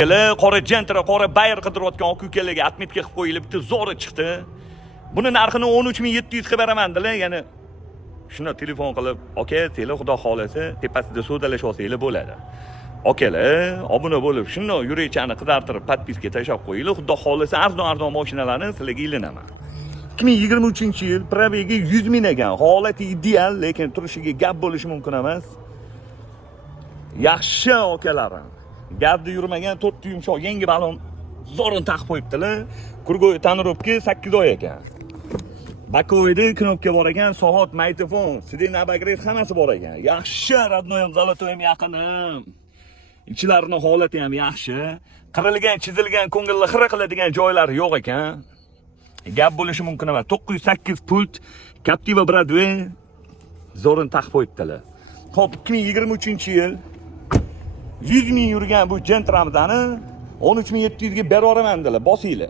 Qora Gentra, qora Bayer qidirayotgan aka ukalarga atmetga qilib qo'yilib bitta zo'ri chiqdi. Buni narxini 13700 ga beraman-dilar, ya'ni shuna telefon qilib, "Aka, tele xudo xolasa, tepasida so'dalash olsanglar bo'ladi. Akalar, obuna bo'lib, shuni yurakchani qidartirib, podpiska tashlab qo'yinglar. Xudo xolasa, arzon mashinalarni sizlarga ilinaman." 2023-yil probegi 100 ming ekan. Holati ideal, lekin turishiga gap bo'lishi mumkin emas. Yaxshi akalarim. Gapda yurmagan 4 yumshoq yangi balon zo'rin taqib qo'yibdilar. Kurgoy tonirovka 8 oy ekan. Bakoyda knopka bor ekan, soat, mikrofon, CD nabagret hammasi bor ekan. Yaxshi, radnoyim, zolotoyim yaqinim. Ichlarini holati ham yaxshi. Qirilgan, chizilgan, ko'ngilni xira qiladigan joylari yo'q ekan. Gap bo'lishi mumkin emas. 908 pult Captiva Broadway zo'rin taqib qo'yibdilar. Xo'p, 2023-yil 100 ming yurgan bu Gentram'dani 13700 ga beraman dedilar, bosinglar.